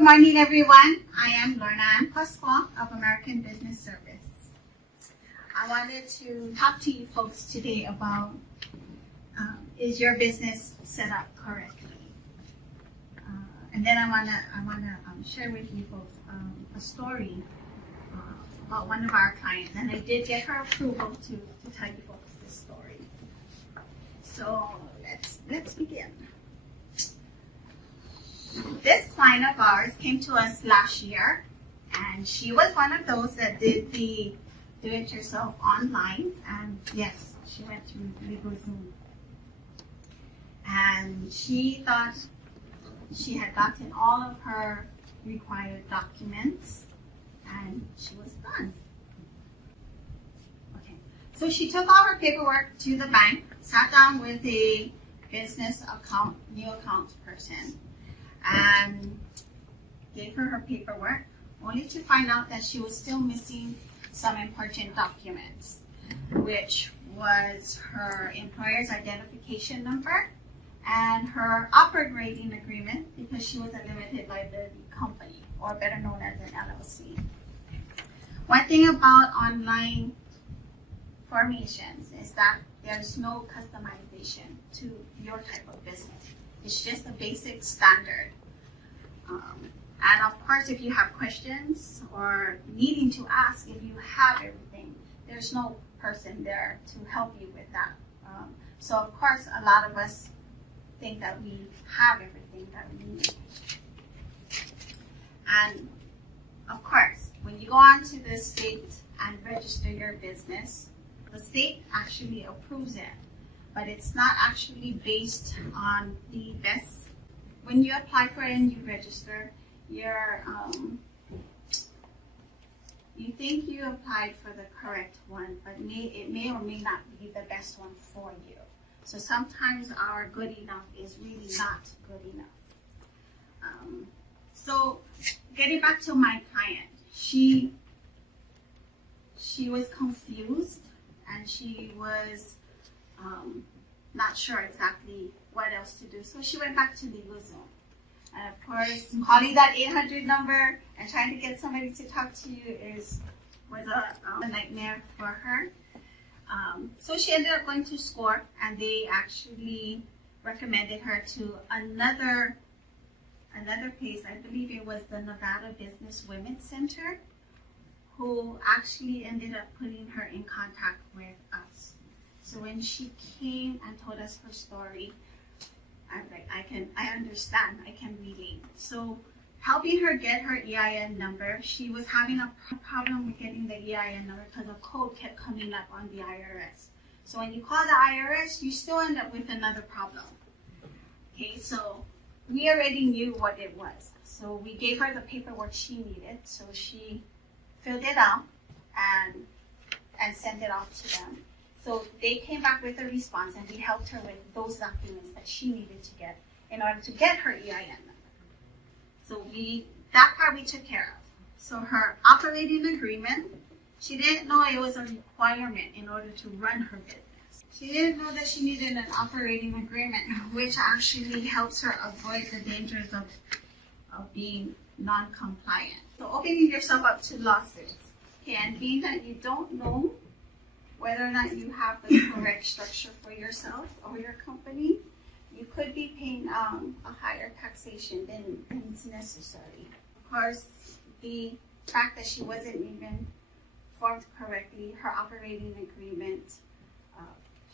Good morning, everyone. I am LornaAnn Pasqual of American Business Service. I wanted to talk to you folks today about is your business set up correctly? And then I wanna share with you folks a story about one of our clients, and I did get her approval to tell you folks this story. So let's begin. This client of ours came to us last year, and she was one of those that did the do-it-yourself online, and yes, she went through legal Zoom. And she thought she had gotten all of her required documents, and she was done. Okay, so she took all her paperwork to the bank, sat down with a business account, new account person, and gave her paperwork, only to find out that she was still missing some important documents, which was her employer's identification number and her operating agreement, because she was a limited liability company, or better known as an LLC. One thing about online formations is that there's no customization to your type of business. It's just a basic standard. And of course, if you have questions or needing to ask if you have everything, there's no person there to help you with that. So of course, a lot of us think that we have everything that we need. And of course, when you go on to the state and register your business, the state actually approves it, but it's not actually based on the best. When you apply for it and you register, you think you applied for the correct one, but it may or may not be the best one for you. So sometimes our good enough is really not good enough. So getting back to my client, she was confused, and she was not sure exactly what else to do. So she went back to legal Zoom. And of course, calling that 800 number and trying to get somebody to talk to you was a nightmare for her. So she ended up going to SCORE, and they actually recommended her to another place. I believe it was the Nevada Business Women's Center, who actually ended up putting her in contact with us. So when she came and told us her story, I'm like, I understand, I can relate. So helping her get her EIN number, she was having a problem with getting the EIN number because a code kept coming up on the IRS. So when you call the IRS, you still end up with another problem. Okay, so we already knew what it was. So we gave her the paperwork she needed. So she filled it out and sent it off to them. So they came back with a response, and we helped her with those documents that she needed to get in order to get her EIN number. So that part we took care of. So her operating agreement, she didn't know it was a requirement in order to run her business. She didn't know that she needed an operating agreement, which actually helps her avoid the dangers of being non-compliant. So opening yourself up to lawsuits. Okay, and being that you don't know whether or not you have the correct structure for yourself or your company, you could be paying a higher taxation than is necessary. Of course, the fact that she wasn't even formed correctly, her operating agreement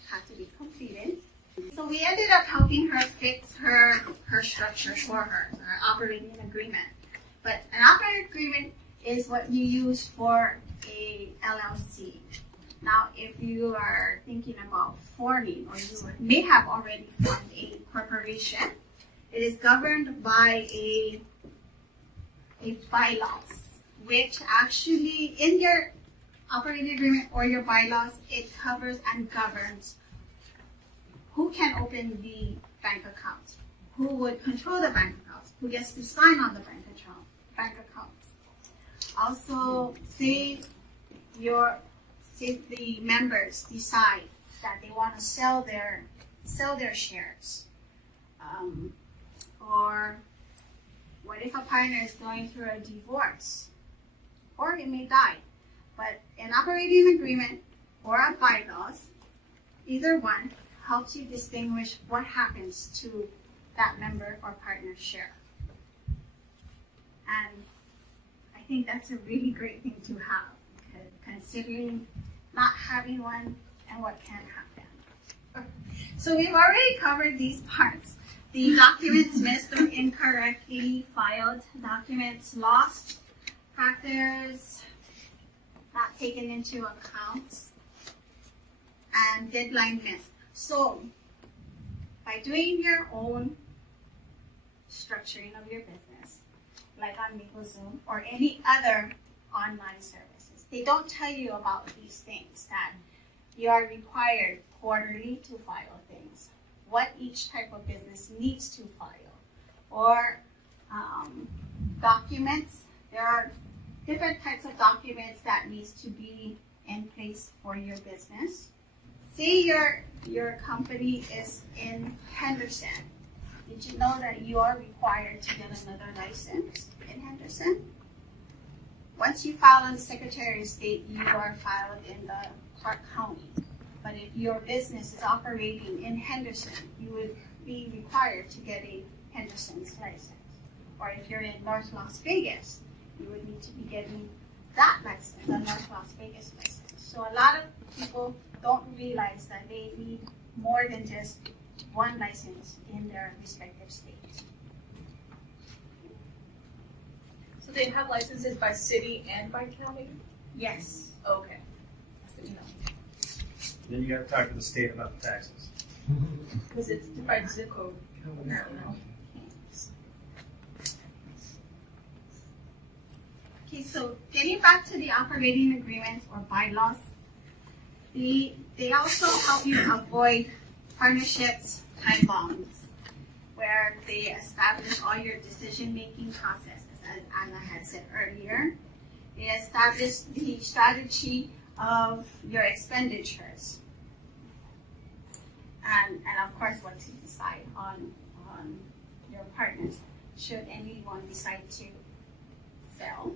had to be completed. So we ended up helping her fix her structure for her operating agreement. But an operating agreement is what you use for a LLC. Now, if you are thinking about forming, or you may have already formed a corporation, it is governed by a bylaws, which actually in your operating agreement or your bylaws, it covers and governs who can open the bank account, who would control the bank accounts, who gets to sign on the bank accounts. Also, say the members decide that they want to sell their shares, or What if a partner is going through a divorce? Or it may die. But an operating agreement or a bylaws, either one, helps you distinguish what happens to that member or partner's share. And I think that's a really great thing to have, considering not having one and what can happen. So we've already covered these parts. The documents missed or incorrectly filed, documents lost, factors not taken into account, and deadline missed. So by doing your own structuring of your business, like on LegalZoom or any other online services, they don't tell you about these things, that you are required quarterly to file things, what each type of business needs to file, or documents. There are different types of documents that needs to be in place for your business. Say your company is in Henderson. Did you know that you are required to get another license in Henderson? Once you file on the Secretary of State, you are filed in the Clark County. But if your business is operating in Henderson, you would be required to get a Henderson's license. Or if you're in North Las Vegas, you would need to be getting that license, the North Las Vegas license. So a lot of people don't realize that they need more than just one license in their respective states. So they have licenses by city and by county? Yes. Okay. So, Then you got to talk to the state about the taxes. Because it's by zip code. Okay, so getting back to the operating agreements or bylaws, they also help you avoid partnerships time bombs, where they establish all your decision-making processes, as Anna had said earlier. They establish the strategy of your expenditures, and of course what to decide on your partners should anyone decide to sell,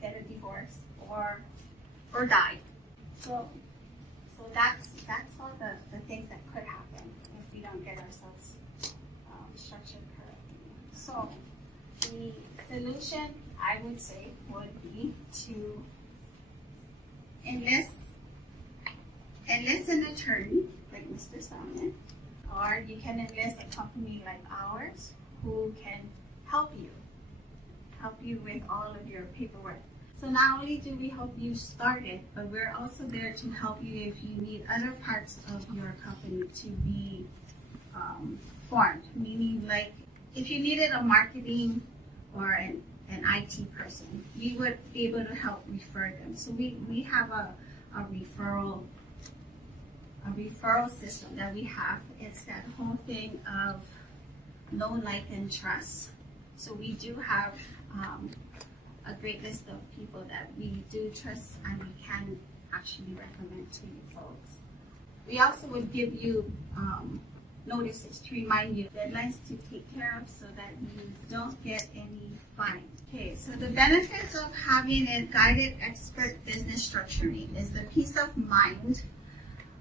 get a divorce, or die. So that's all the things that could happen if we don't get ourselves structured correctly. So the solution, I would say, would be to enlist an attorney like Mr. Salmon, or you can enlist a company like ours who can help you with all of your paperwork. So not only do we help you start it, but we're also there to help you if you need other parts of your company to be formed. Meaning, like, if you needed a marketing or an IT person, we would be able to help refer them. So we have a referral system that we have. It's that whole thing of know, like, and trust. So we do have a great list of people that we do trust and we can actually recommend to you folks. We also would give you notices to remind you deadlines to take care of so that you don't get any fines. Okay, so the benefits of having a guided expert business structuring is the peace of mind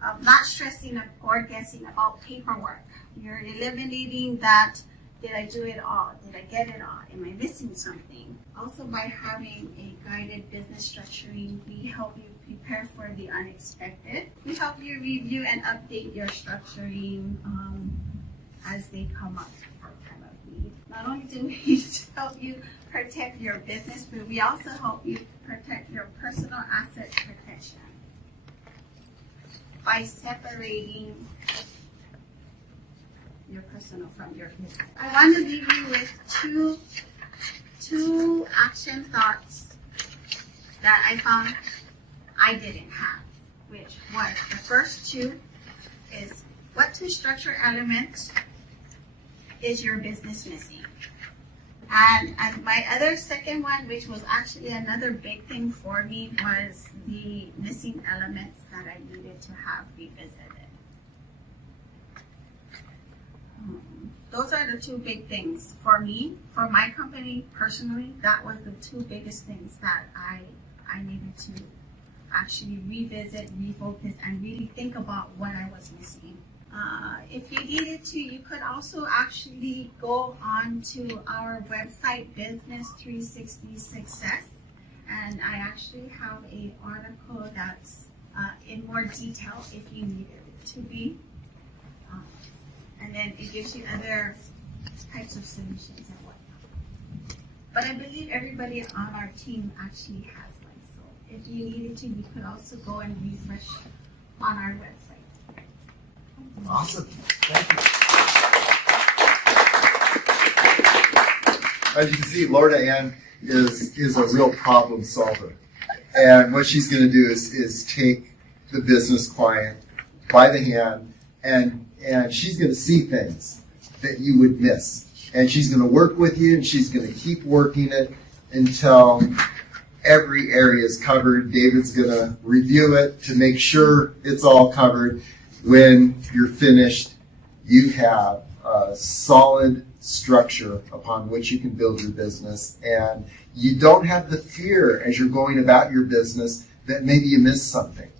of not stressing or guessing about paperwork. You're eliminating that, did I do it all? Did I get it all? Am I missing something? Also, by having a guided business structuring, we help you prepare for the unexpected. We help you review and update your structuring as they come up for time of need. Not only do we help you protect your business, but we also help you protect your personal asset protection by separating your personal from your business. I want to leave you with two action thoughts that I found I didn't have, which was the first two is what two structure elements is your business missing? And my other second one, which was actually another big thing for me, was the missing elements that I needed to have revisited. those are the two big things for me, for my company personally. That was the two biggest things that I needed to actually revisit, refocus, and really think about what I was missing. If you needed to, you could also actually go on to our website, Business 360 Success, and I actually have an article that's in more detail if you needed it to be. And then it gives you other types of solutions and whatnot. But I believe everybody on our team actually has one. So if you needed to, you could also go and refresh on our website. Awesome. Thank you. As you can see, LornaAnn is a real problem solver. And what she's going to do is take the business client by the hand, and she's going to see things that you would miss. And she's going to work with you, and she's going to keep working it until every area is covered. David's going to review it to make sure it's all covered. When you're finished, you have a solid structure upon which you can build your business, and you don't have the fear as you're going about your business that maybe you missed something.